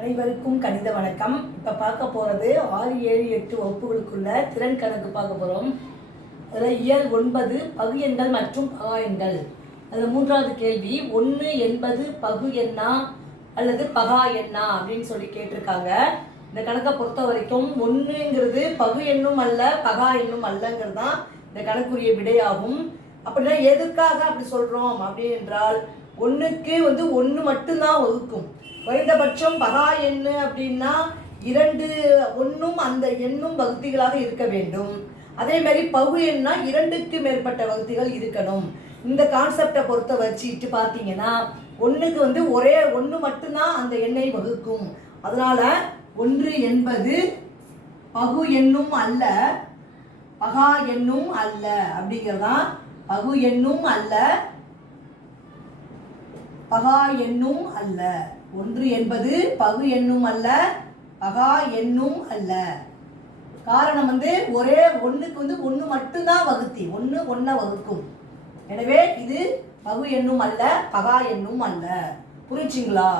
அனைவருக்கும் கணித வணக்கம். இப்போ பார்க்க போகிறது ஆறு ஏழு எட்டு வகுப்புகளுக்குள்ள திறன் கணக்கு பார்க்க போகிறோம் அதில் இயல் ஒன்பது பகு எண்கள் மற்றும் பகா எண்கள். அதில் மூன்றாவது கேள்வி ஒன்று என்பது பகு எண்ணா அல்லது பகா எண்ணா அப்படின்னு சொல்லி கேட்டிருக்காங்க. இந்த கணக்கை பொறுத்த வரைக்கும் ஒன்றுங்கிறது பகு எண்ணும் அல்ல பகா எண்ணும் அல்லங்கிறது தான் இந்த கணக்குரிய விடையாகும். அப்படின்னா எதுக்காக அப்படி சொல்கிறோம் அப்படி என்றால் ஒன்றுக்கு வந்து ஒன்று மட்டும்தான் வகுக்கும். குறைந்தபட்சம் பகா எண்ணு அப்படின்னா இரண்டு ஒன்றும் அந்த எண்ணும் பகுதிகளாக இருக்க வேண்டும். அதே மாதிரி பகு எண்ணா இரண்டுக்கு மேற்பட்ட வகுதிகள் இருக்கணும். இந்த கான்செப்டை பொறுத்த வச்சுட்டு பார்த்தீங்கன்னா ஒன்றுக்கு வந்து ஒரே ஒன்று மட்டும்தான் அந்த எண்ணை வகுக்கும். அதனால ஒன்று என்பது பகு எண்ணும் அல்ல பகா எண்ணும் அல்ல அப்படிங்கிறதான் பகு எண்ணும் அல்ல பகா எண்ணும் அல்ல. ஒன்று என்பது பகு என்னும் அல்ல பகா எண்ணும் அல்ல. காரணம் வந்து ஒரே ஒன்றுக்கு வந்து ஒன்று மட்டும்தான் வகுத்தி ஒன்று ஒன்றை வகுக்கும். எனவே இது பகு என்னும் அல்ல பகா என்னும் அல்ல. புரிச்சிங்களா